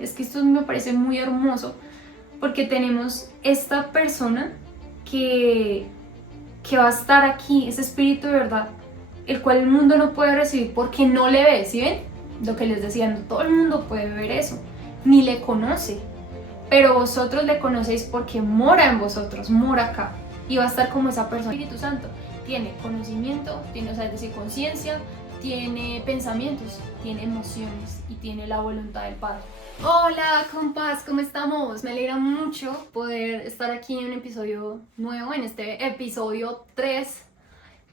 Es que esto me parece muy hermoso porque tenemos esta persona que, que va a estar aquí, ese espíritu de verdad, el cual el mundo no puede recibir porque no le ve, ¿sí ven? Lo que les decía, no todo el mundo puede ver eso, ni le conoce, pero vosotros le conocéis porque mora en vosotros, mora acá, y va a estar como esa persona. El Espíritu Santo tiene conocimiento, tiene, o sea, es decir, conciencia, tiene pensamientos, tiene emociones y tiene la voluntad del Padre. Hola compas, ¿cómo estamos? Me alegra mucho poder estar aquí en un episodio nuevo, en este episodio 3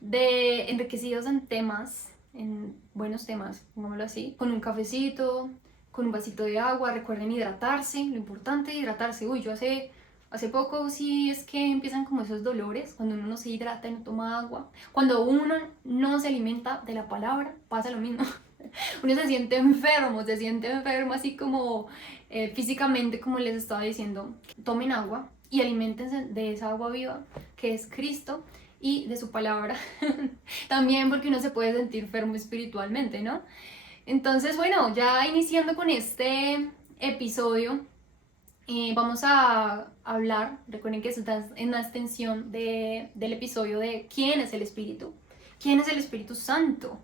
de Enriquecidos en temas, en buenos temas, pongámoslo así, con un cafecito, con un vasito de agua. Recuerden hidratarse, lo importante es hidratarse. Uy, yo hace poco sí es que empiezan como esos dolores, cuando uno no se hidrata y no toma agua. Cuando uno no se alimenta de la palabra, pasa lo mismo. Uno se siente enfermo así como físicamente, como les estaba diciendo. Tomen agua y aliméntense de esa agua viva que es Cristo y de su palabra. También porque uno se puede sentir enfermo espiritualmente, ¿no? Entonces, bueno, ya iniciando con este episodio, vamos a hablar, recuerden que está en la extensión del episodio de quién es el Espíritu, quién es el Espíritu Santo,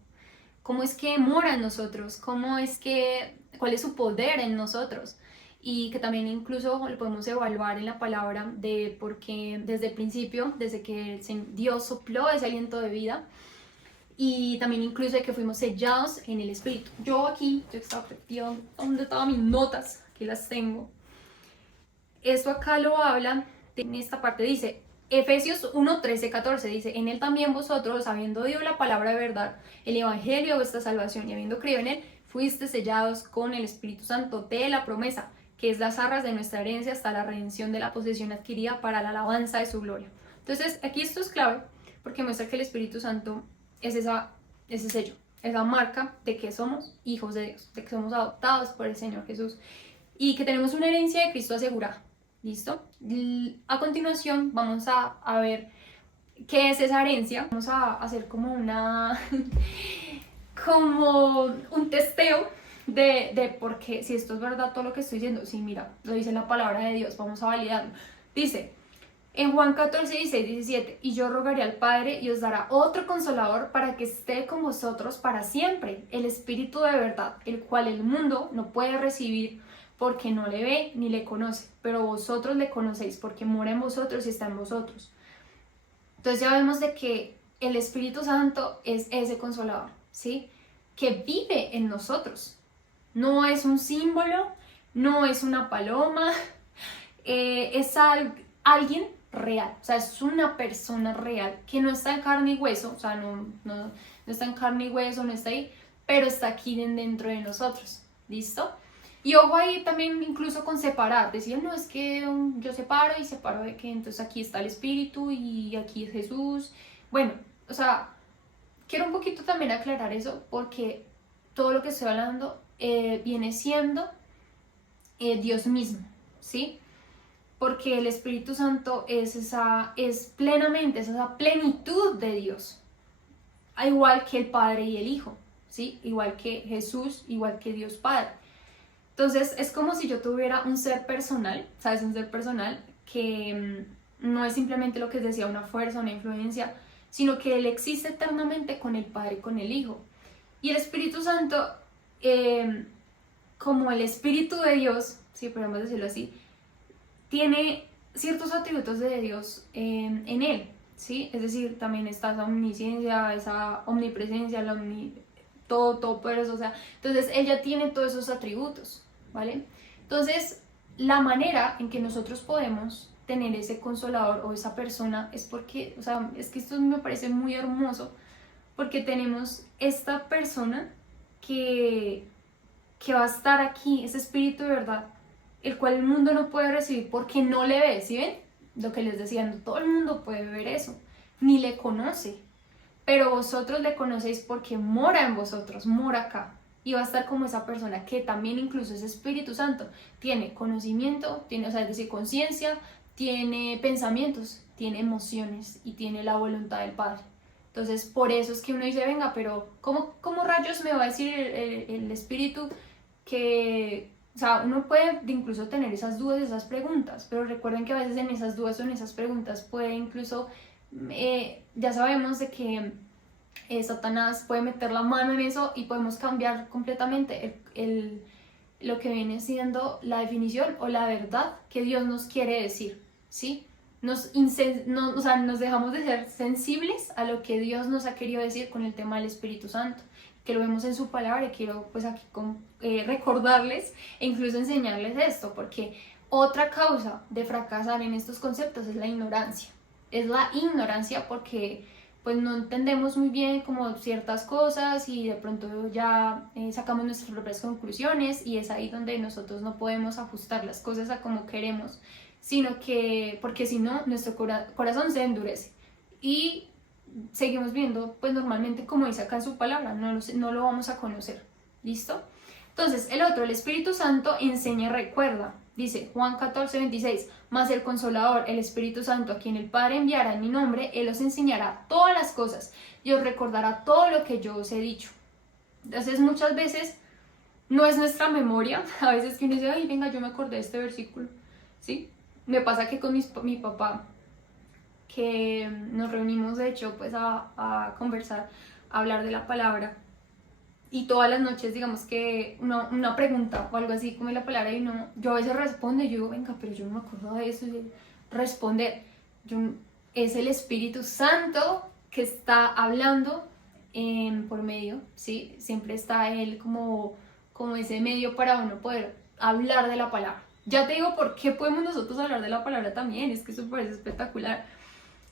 cómo es que mora en nosotros, cuál es su poder en nosotros, y que también incluso lo podemos evaluar en la palabra de porque desde el principio, desde que Dios sopló ese aliento de vida, y también incluso de que fuimos sellados en el Espíritu. Yo estaba repitiendo dónde estaban mis notas, aquí las tengo. Esto acá lo habla, en esta parte dice, Efesios 1, 13, 14, dice, en él también vosotros, habiendo oído la palabra de verdad, el evangelio de vuestra salvación, y habiendo creído en él, fuiste sellados con el Espíritu Santo de la promesa, que es las arras de nuestra herencia hasta la redención de la posesión adquirida para la alabanza de su gloria. Entonces, aquí esto es clave, porque muestra que el Espíritu Santo es ese sello, esa marca de que somos hijos de Dios, de que somos adoptados por el Señor Jesús, y que tenemos una herencia de Cristo asegurada. ¿Listo? A continuación vamos a ver qué es esa herencia. Vamos a hacer como como un testeo de por qué, si esto es verdad todo lo que estoy diciendo. Sí, mira, lo dice la palabra de Dios, vamos a validarlo. Dice, en Juan 14, 16, 17, y yo rogaré al Padre y os dará otro consolador para que esté con vosotros para siempre, el Espíritu de verdad, el cual el mundo no puede recibir porque no le ve ni le conoce, pero vosotros le conocéis porque mora en vosotros y está en vosotros. Entonces ya vemos de que el Espíritu Santo es ese consolador, ¿sí? Que vive en nosotros. No es un símbolo, no es una paloma, es alguien real, o sea, es una persona real que no está en carne y hueso, o sea, no está en carne y hueso, no está ahí, pero está aquí dentro de nosotros, ¿listo? Y ojo ahí también incluso con separar, decir, no, es que yo separo de que entonces aquí está el Espíritu y aquí es Jesús. Bueno, o sea, quiero un poquito también aclarar eso porque todo lo que estoy hablando viene siendo Dios mismo, ¿sí? Porque el Espíritu Santo es esa plenitud de Dios, al igual que el Padre y el Hijo, ¿sí? Igual que Jesús, igual que Dios Padre. Entonces es como si yo tuviera un ser personal, ¿sabes? Un ser personal que no es simplemente lo que decía una fuerza, una influencia, sino que Él existe eternamente con el Padre y con el Hijo. Y el Espíritu Santo, como el Espíritu de Dios, si podemos decirlo así, tiene ciertos atributos de Dios en Él, ¿sí? Es decir, también está esa omnisciencia, esa omnipresencia, todo por eso, o sea, entonces ella tiene todos esos atributos, ¿vale? Entonces, la manera en que nosotros podemos tener ese consolador o esa persona es porque, o sea, es que esto me parece muy hermoso, porque tenemos esta persona que, que va a estar aquí, ese espíritu de verdad, el cual el mundo no puede recibir porque no le ve, ¿sí ven? Lo que les decía, no todo el mundo puede ver eso, ni le conoce, pero vosotros le conocéis porque mora en vosotros, mora acá. Y va a estar como esa persona que también incluso es Espíritu Santo. Tiene conocimiento, o sea, es decir, conciencia, tiene pensamientos, tiene emociones y tiene la voluntad del Padre. Entonces, por eso es que uno dice, venga, pero ¿cómo rayos me va a decir el Espíritu que O sea, uno puede incluso tener esas dudas, esas preguntas, pero recuerden que a veces en esas dudas o en esas preguntas puede incluso, ya sabemos de que Satanás puede meter la mano en eso y podemos cambiar completamente lo que viene siendo la definición o la verdad que Dios nos quiere decir, ¿sí? O sea, nos dejamos de ser sensibles a lo que Dios nos ha querido decir con el tema del Espíritu Santo, que lo vemos en su palabra, y quiero pues aquí recordarles e incluso enseñarles esto, porque otra causa de fracasar en estos conceptos es la ignorancia. Es la ignorancia porque pues no entendemos muy bien como ciertas cosas y de pronto ya sacamos nuestras propias conclusiones, y es ahí donde nosotros no podemos ajustar las cosas a como queremos, sino que, porque si no, nuestro corazón se endurece y seguimos viendo pues normalmente como dice acá en su palabra, no lo vamos a conocer. ¿Listo? Entonces, el otro, el Espíritu Santo enseña y recuerda. Dice Juan 14:26, mas el Consolador, el Espíritu Santo, a quien el Padre enviará en mi nombre, Él os enseñará todas las cosas y os recordará todo lo que yo os he dicho. Entonces, muchas veces no es nuestra memoria, a veces que uno dice, ay, venga, yo me acordé de este versículo, ¿sí? Me pasa que con mi papá, que nos reunimos de hecho pues a conversar, a hablar de la palabra, y todas las noches digamos que una pregunta o algo así como la palabra, y no, yo a veces respondo y yo digo, venga, pero yo no me acuerdo de eso, y responder, es el Espíritu Santo que está hablando por medio, ¿sí? Siempre está Él como ese medio para uno poder hablar de la palabra. Ya te digo por qué podemos nosotros hablar de la palabra también, es que eso parece espectacular.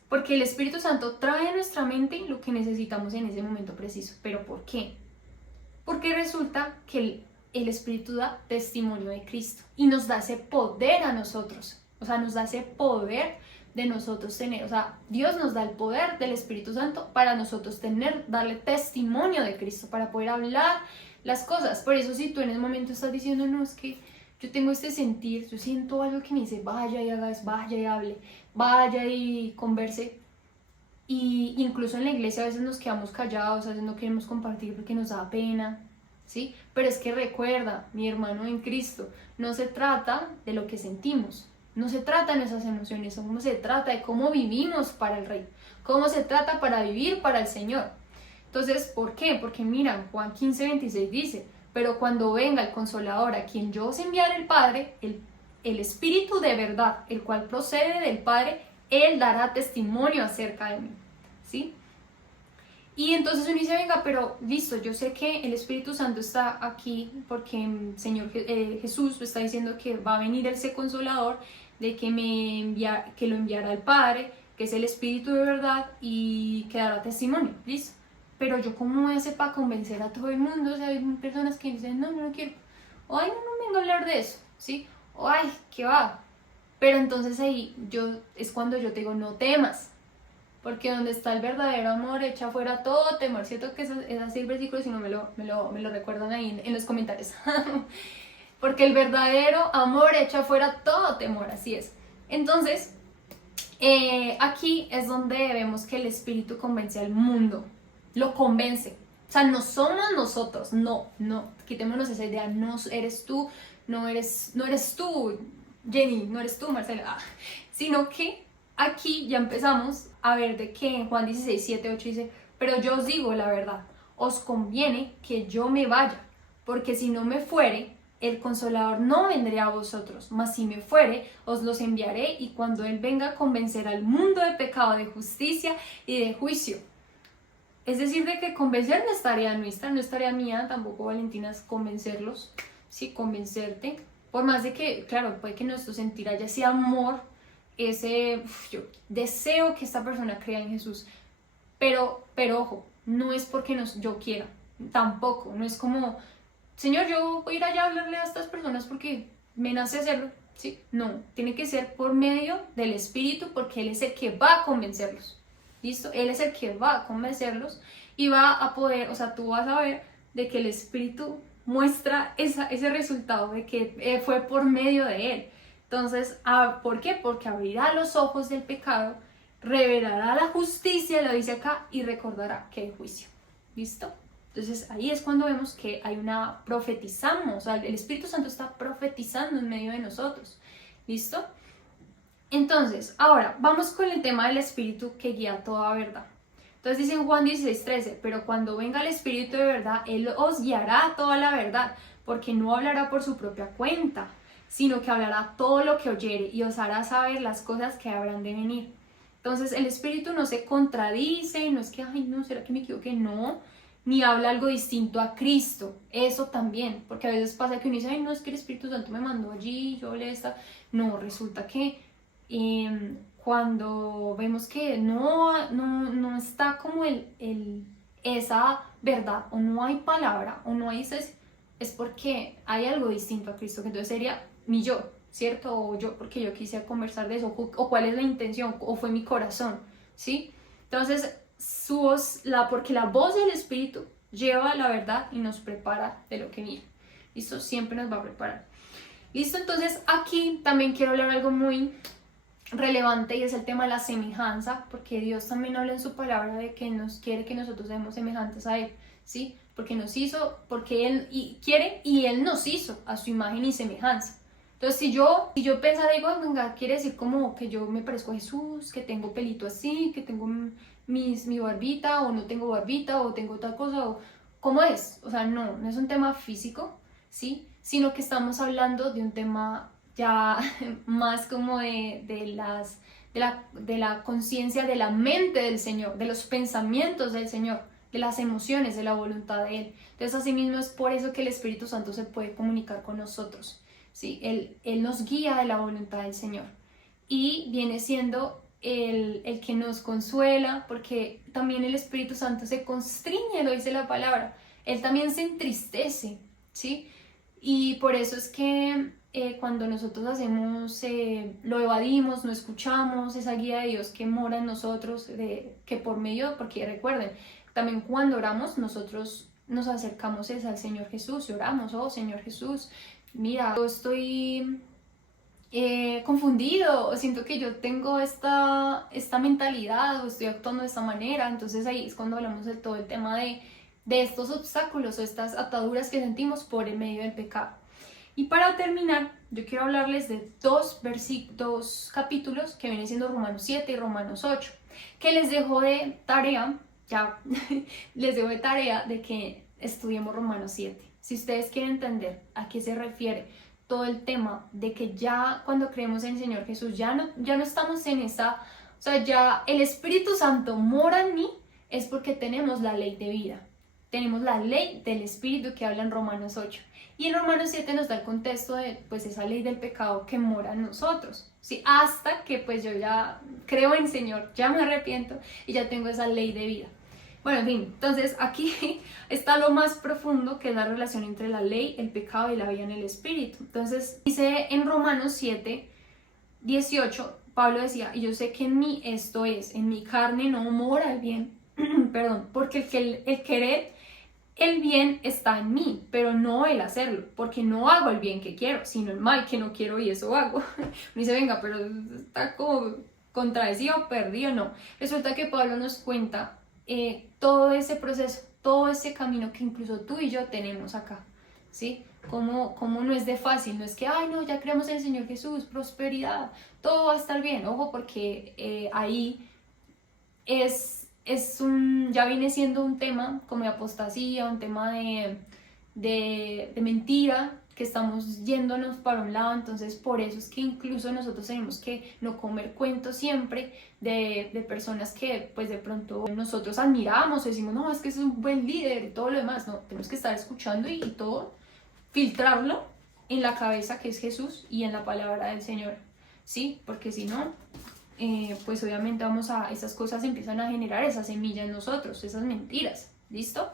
Porque el Espíritu Santo trae a nuestra mente lo que necesitamos en ese momento preciso. ¿Pero por qué? Porque resulta que el Espíritu da testimonio de Cristo y nos da ese poder a nosotros. O sea, nos da ese poder de nosotros tener. O sea, Dios nos da el poder del Espíritu Santo para nosotros darle testimonio de Cristo, para poder hablar las cosas. Por eso si tú en ese momento estás diciendo, no, es que yo tengo este sentir, yo siento algo que me dice, vaya y hagas, vaya y hable, vaya y converse. Y incluso en la iglesia a veces nos quedamos callados, a veces no queremos compartir porque nos da pena, ¿sí? Pero es que recuerda, mi hermano en Cristo, no se trata de lo que sentimos, no se trata de nuestras emociones, no se trata de cómo vivimos para el Rey, cómo se trata para vivir para el Señor. Entonces, ¿por qué? Porque mira, Juan 15:26 dice, pero cuando venga el Consolador, a quien yo os enviaré el Padre, el Espíritu de verdad, el cual procede del Padre, Él dará testimonio acerca de mí, ¿sí? Y entonces uno dice, venga, pero listo, yo sé que el Espíritu Santo está aquí porque el Señor Jesús está diciendo que va a venir ese Consolador, de que lo enviará el Padre, que es el Espíritu de verdad y que dará testimonio, ¿listo? Pero yo cómo voy a hacer para convencer a todo el mundo. O sea, hay personas que dicen, no quiero, o ay, no vengo a hablar de eso, ¿sí? O ay, ¿qué va? Pero entonces ahí es cuando yo te digo, no temas, porque donde está el verdadero amor echa fuera todo temor, ¿cierto? Que es así el versículo, si no me lo recuerdan ahí en los comentarios. Porque el verdadero amor echa fuera todo temor, así es. Entonces, aquí es donde vemos que el Espíritu convence al mundo, lo convence. O sea, no somos nosotros, no, quitémonos esa idea, no eres tú, no eres tú, Jenny, no eres tú, Marcela, sino que aquí ya empezamos a ver de que en Juan 16:7-8 dice, pero yo os digo la verdad, os conviene que yo me vaya, porque si no me fuere, el Consolador no vendrá a vosotros, mas si me fuere, os los enviaré, y cuando Él venga convencerá al mundo de pecado, de justicia y de juicio. Es decir, de que convencer no es tarea nuestra, no es tarea mía, tampoco Valentina, es convencerlos, sí, convencerte. Por más de que, claro, puede que nuestro sentir haya ese amor, yo deseo que esta persona crea en Jesús, pero ojo, no es porque yo quiera, tampoco, no es como, Señor, yo voy a ir allá a hablarle a estas personas porque me nace hacerlo, ¿sí? No, tiene que ser por medio del Espíritu, porque Él es el que va a convencerlos. ¿Listo? Él es el que va a convencerlos y va a poder, o sea, tú vas a ver de que el Espíritu muestra ese resultado, de que fue por medio de Él. Entonces, ¿por qué? Porque abrirá los ojos del pecado, revelará la justicia, lo dice acá, y recordará que hay juicio. ¿Listo? Entonces ahí es cuando vemos que hay una profetizamos, o sea, el Espíritu Santo está profetizando en medio de nosotros. ¿Listo? Entonces, ahora vamos con el tema del Espíritu que guía toda verdad. Entonces dice en Juan 16:13, pero cuando venga el Espíritu de verdad, Él os guiará a toda la verdad, porque no hablará por su propia cuenta, sino que hablará todo lo que oyere y os hará saber las cosas que habrán de venir. Entonces el Espíritu no se contradice, no es que, ay no, ¿será que me equivoqué? No, ni habla algo distinto a Cristo, eso también, porque a veces pasa que uno dice, ay no, es que el Espíritu Santo me mandó allí, yo le esta, no, resulta que cuando vemos que no está como esa verdad, o no hay palabra, o no hay ese, es porque hay algo distinto a Cristo, que entonces sería mi yo, ¿cierto? O yo porque yo quise conversar de eso, o cuál es la intención, o fue mi corazón, ¿sí? Entonces, su voz, porque la voz del Espíritu lleva la verdad y nos prepara de lo que viene. ¿Listo? Siempre nos va a preparar. ¿Listo? Entonces, aquí también quiero hablar algo muy relevante y es el tema de la semejanza, porque Dios también habla en su palabra de que nos quiere que nosotros seamos semejantes a Él, ¿sí? Porque nos hizo, porque Él quiere y Él nos hizo a su imagen y semejanza. Entonces, si yo pensara, digo, venga, quiere decir como que yo me parezco a Jesús, que tengo pelito así, que tengo mi barbita, o no tengo barbita, o tengo tal cosa, o ¿cómo es? O sea, no es un tema físico, ¿sí? Sino que estamos hablando de un tema ya más como de la conciencia, de la mente del Señor, de los pensamientos del Señor, de las emociones, de la voluntad de Él. Entonces, asimismo, es por eso que el Espíritu Santo se puede comunicar con nosotros, ¿sí? Él nos guía de la voluntad del Señor y viene siendo el que nos consuela, porque también el Espíritu Santo se constriñe, lo dice la palabra, Él también se entristece, ¿sí? Y por eso es que cuando nosotros hacemos, lo evadimos, no escuchamos esa guía de Dios que mora en nosotros, que por medio, porque recuerden, también cuando oramos nosotros nos acercamos al Señor Jesús y oramos, oh Señor Jesús, mira, yo estoy confundido, o siento que yo tengo esta mentalidad o estoy actuando de esta manera. Entonces ahí es cuando hablamos de todo el tema de estos obstáculos o estas ataduras que sentimos por el medio del pecado. Y para terminar, yo quiero hablarles de dos capítulos que vienen siendo Romanos 7 y Romanos 8, que les dejo de tarea, ya les dejo de tarea de que estudiemos Romanos 7. Si ustedes quieren entender a qué se refiere todo el tema de que ya cuando creemos en el Señor Jesús, ya no estamos en esa, o sea, ya el Espíritu Santo mora en mí, es porque tenemos la ley de vida. Tenemos la ley del Espíritu que habla en Romanos 8. Y en Romanos 7 nos da el contexto de pues esa ley del pecado que mora en nosotros, ¿sí? Hasta que pues yo ya creo en el Señor, ya me arrepiento y ya tengo esa ley de vida. Bueno, en fin, entonces aquí está lo más profundo, que es la relación entre la ley, el pecado y la vida en el Espíritu. Entonces dice en Romanos 7:18, Pablo decía, y yo sé que en mí esto es, en mi carne no mora el bien, perdón, porque el querer el bien está en mí, pero no el hacerlo, porque no hago el bien que quiero, sino el mal que no quiero y eso hago. Me dice, venga, pero está como contradecido, perdido, no. Resulta que Pablo nos cuenta todo ese proceso, todo ese camino que incluso tú y yo tenemos acá, ¿sí? Como no es de fácil, no es que, ay no, ya creemos en el Señor Jesús, prosperidad, todo va a estar bien, ojo, porque ahí ya viene siendo un tema como de apostasía, un tema de mentira, que estamos yéndonos para un lado. Entonces por eso es que incluso nosotros tenemos que no comer cuentos siempre de personas que pues de pronto nosotros admiramos o decimos, no, es que es un buen líder y todo lo demás. No, tenemos que estar escuchando y todo, filtrarlo en la cabeza que es Jesús y en la palabra del Señor, ¿sí? Porque si no, pues obviamente esas cosas empiezan a generar esa semilla en nosotros, esas mentiras, ¿listo?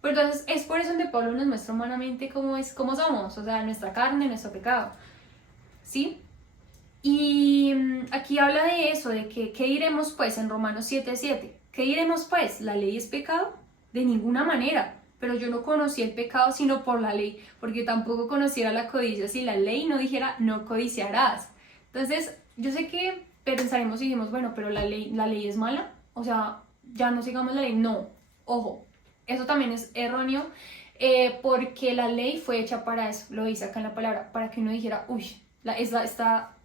Pero entonces es por eso donde Pablo nos muestra humanamente cómo somos, o sea, nuestra carne, nuestro pecado, ¿sí? Y aquí habla de eso, de que ¿qué diremos pues en Romanos 7:7? ¿Qué diremos pues? ¿La ley es pecado? De ninguna manera, pero yo no conocí el pecado sino por la ley, porque tampoco conociera la codicia si la ley no dijera no codiciarás. Entonces, yo sé que pensaremos y dijimos, bueno, pero la ley es mala, o sea, ya no sigamos la ley. No, ojo, Eso también es erróneo, porque la ley fue hecha para eso, lo dice acá en la palabra, para que uno dijera, uy,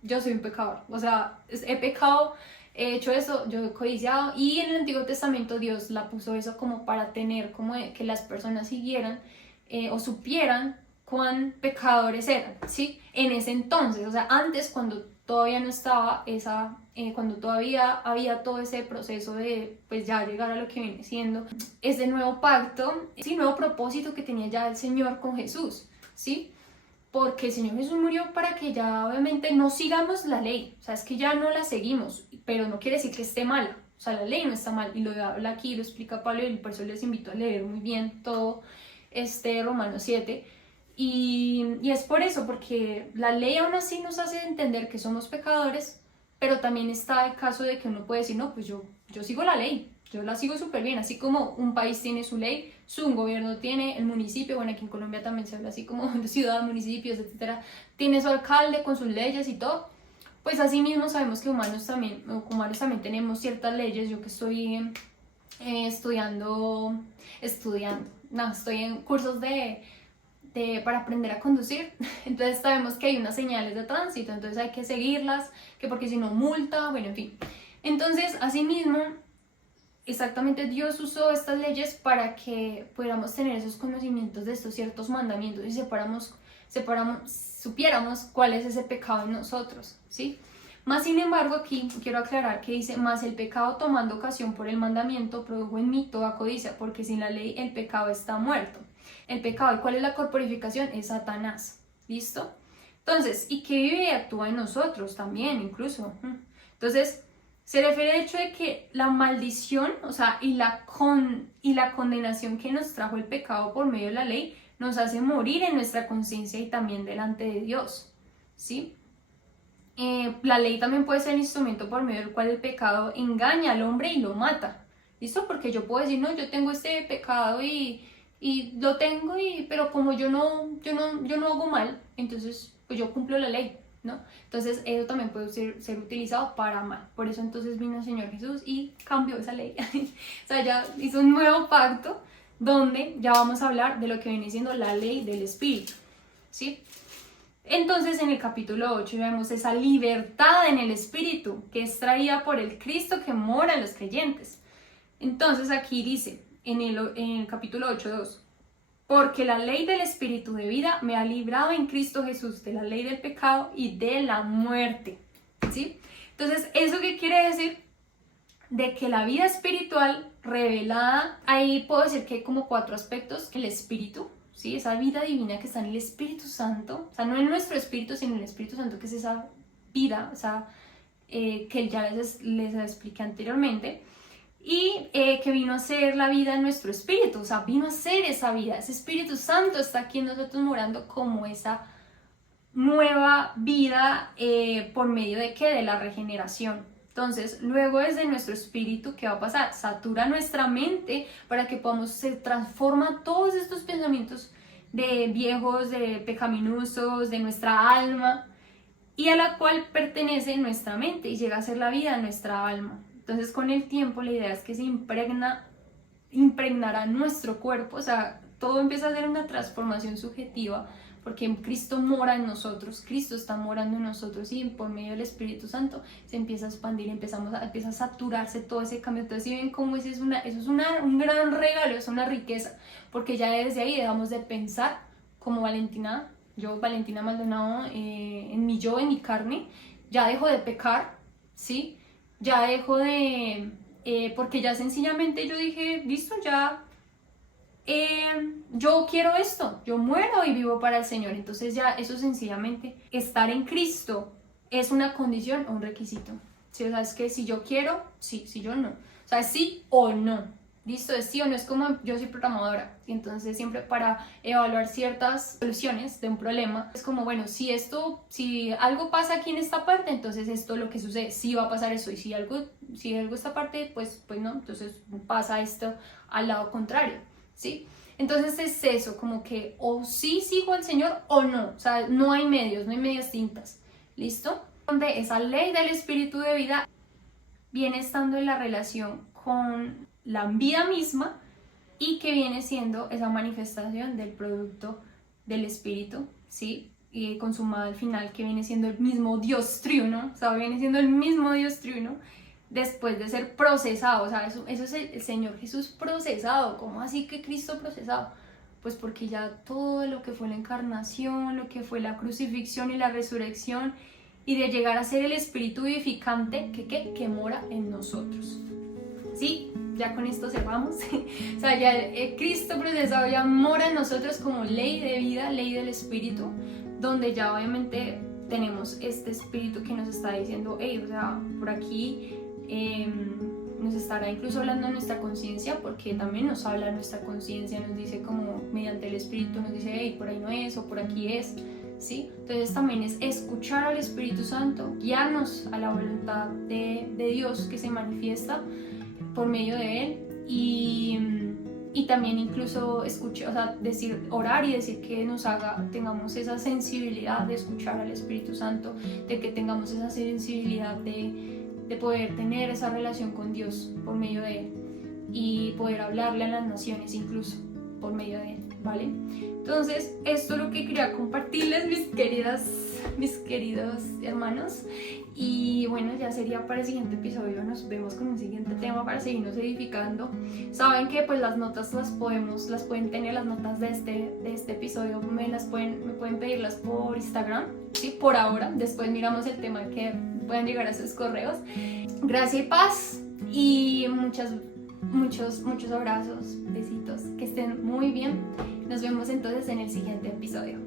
yo soy un pecador, o sea, he pecado, he hecho eso, yo he codiciado, y en el Antiguo Testamento Dios la puso eso como para tener, como que las personas siguieran o supieran cuán pecadores eran, ¿sí? En ese entonces, o sea, antes cuando todavía no estaba cuando todavía había todo ese proceso de pues ya llegar a lo que viene siendo ese nuevo pacto, ese nuevo propósito que tenía ya el Señor con Jesús, ¿sí? Porque el Señor Jesús murió para que ya obviamente no sigamos la ley, o sea, es que ya no la seguimos, pero no quiere decir que esté mala, o sea, la ley no está mal, y lo habla aquí, lo explica Pablo, y por eso les invito a leer muy bien todo Romanos 7, y es por eso, porque la ley aún así nos hace entender que somos pecadores, pero también está el caso de que uno puede decir, no, pues yo sigo la ley, yo la sigo súper bien, así como un país tiene su ley, un gobierno tiene, el municipio, bueno, aquí en Colombia también se habla así como de ciudad, municipios, etcétera, tiene su alcalde con sus leyes y todo, pues así mismo sabemos que humanos también tenemos ciertas leyes. Yo que estoy estoy en cursos para aprender a conducir, entonces sabemos que hay unas señales de tránsito, entonces hay que seguirlas, que porque si no multa, bueno, en fin. Entonces, asimismo, exactamente Dios usó estas leyes para que pudiéramos tener esos conocimientos de estos ciertos mandamientos y supiéramos cuál es ese pecado en nosotros, ¿sí? Más sin embargo, aquí quiero aclarar que dice, más el pecado tomando ocasión por el mandamiento produjo en mí toda codicia, porque sin la ley el pecado está muerto. El pecado, ¿y cuál es la corporificación? Es Satanás, ¿listo? Entonces, ¿y qué vive y actúa en nosotros también, incluso? Entonces, se refiere al hecho de que la maldición, o sea, y la condenación que nos trajo el pecado por medio de la ley, nos hace morir en nuestra conciencia y también delante de Dios, ¿sí? La ley también puede ser el instrumento por medio del cual el pecado engaña al hombre y lo mata, ¿listo? Porque yo puedo decir, no, yo tengo este pecado y lo tengo, pero como yo no hago mal, entonces pues yo cumplo la ley, ¿no? Entonces eso también puede ser utilizado para mal. Por eso entonces vino el Señor Jesús y cambió esa ley. O sea, ya hizo un nuevo pacto donde ya vamos a hablar de lo que viene siendo la ley del Espíritu, ¿sí? Entonces en el capítulo 8 vemos esa libertad en el Espíritu que es traída por el Cristo que mora en los creyentes. Entonces aquí dice en el capítulo 8:2, porque la ley del Espíritu de vida me ha librado en Cristo Jesús de la ley del pecado y de la muerte, ¿sí? Entonces, ¿eso qué quiere decir? De que la vida espiritual revelada, ahí puedo decir que hay como 4 aspectos: el Espíritu, ¿sí? Esa vida divina que está en el Espíritu Santo, o sea, no en nuestro espíritu, sino en el Espíritu Santo, que es esa vida, que ya les expliqué anteriormente, y que vino a ser la vida en nuestro espíritu, o sea, vino a ser esa vida, ese Espíritu Santo está aquí en nosotros morando como esa nueva vida, por medio de ¿qué? De la regeneración. Entonces, luego desde nuestro espíritu, ¿qué va a pasar? Satura nuestra mente para que se transforma todos estos pensamientos de viejos, de pecaminosos, de nuestra alma, y a la cual pertenece nuestra mente y llega a ser la vida de nuestra alma. Entonces, con el tiempo, la idea es que se impregnará nuestro cuerpo, o sea, todo empieza a ser una transformación subjetiva, porque Cristo mora en nosotros, Cristo está morando en nosotros, y por medio del Espíritu Santo se empieza a expandir, empieza a saturarse todo ese cambio. Entonces, si ven cómo eso es un gran regalo, es una riqueza, porque ya desde ahí dejamos de pensar como Valentina Maldonado, en mi carne, ya dejo de pecar, ¿sí? Ya dejo porque ya sencillamente yo dije, listo, ya, yo quiero esto, yo muero y vivo para el Señor. Entonces ya eso sencillamente, estar en Cristo es una condición o un requisito, ¿sí? O sea, es que si yo quiero, sí, si yo no, o sea, es sí o no. Listo, es sí o no. Es como yo soy programadora, y entonces siempre para evaluar ciertas soluciones de un problema es como, bueno, si algo pasa aquí en esta parte, entonces esto es lo que sucede, sí va a pasar eso, y si algo esta parte, pues no, entonces pasa esto al lado contrario, ¿sí? Entonces es eso, como que o sí sigo al Señor o no, o sea, no hay medias tintas, ¿listo? Donde esa ley del Espíritu de vida viene estando en la relación con la vida misma, y que viene siendo esa manifestación del producto del Espíritu, ¿sí? Y consumado al final, que viene siendo el mismo Dios triuno, o sea, viene siendo el mismo Dios triuno, después de ser procesado. O sea, eso es el Señor Jesús procesado. ¿Cómo así que Cristo procesado? Pues porque ya todo lo que fue la encarnación, lo que fue la crucifixión y la resurrección, y de llegar a ser el Espíritu vivificante que mora en nosotros. ¿Sí? Ya con esto cerramos. O sea, ya Cristo procesado ya mora en nosotros como ley de vida, ley del Espíritu, donde ya obviamente tenemos este Espíritu que nos está diciendo, hey, o sea, por aquí nos estará incluso hablando nuestra conciencia, porque también nos habla nuestra conciencia, nos dice como mediante el Espíritu, nos dice, hey, por ahí no es, o por aquí es, ¿sí? Entonces también es escuchar al Espíritu Santo, guiarnos a la voluntad de Dios que se manifiesta por medio de Él, y también incluso escuchar, o sea, orar y decir que tengamos esa sensibilidad de escuchar al Espíritu Santo, de que tengamos esa sensibilidad de poder tener esa relación con Dios por medio de Él, y poder hablarle a las naciones incluso por medio de Él, ¿vale? Entonces, esto es lo que quería compartirles, mis queridos hermanos, y bueno, ya sería para el siguiente episodio. Nos vemos con un siguiente tema para seguirnos edificando. Saben que pues las notas las pueden tener, las notas de este episodio me pueden pedirlas por Instagram, ¿sí? Por ahora, después miramos el tema que pueden llegar a sus correos. Gracia y paz, y muchos abrazos, besitos, que estén muy bien. Nos vemos entonces en el siguiente episodio.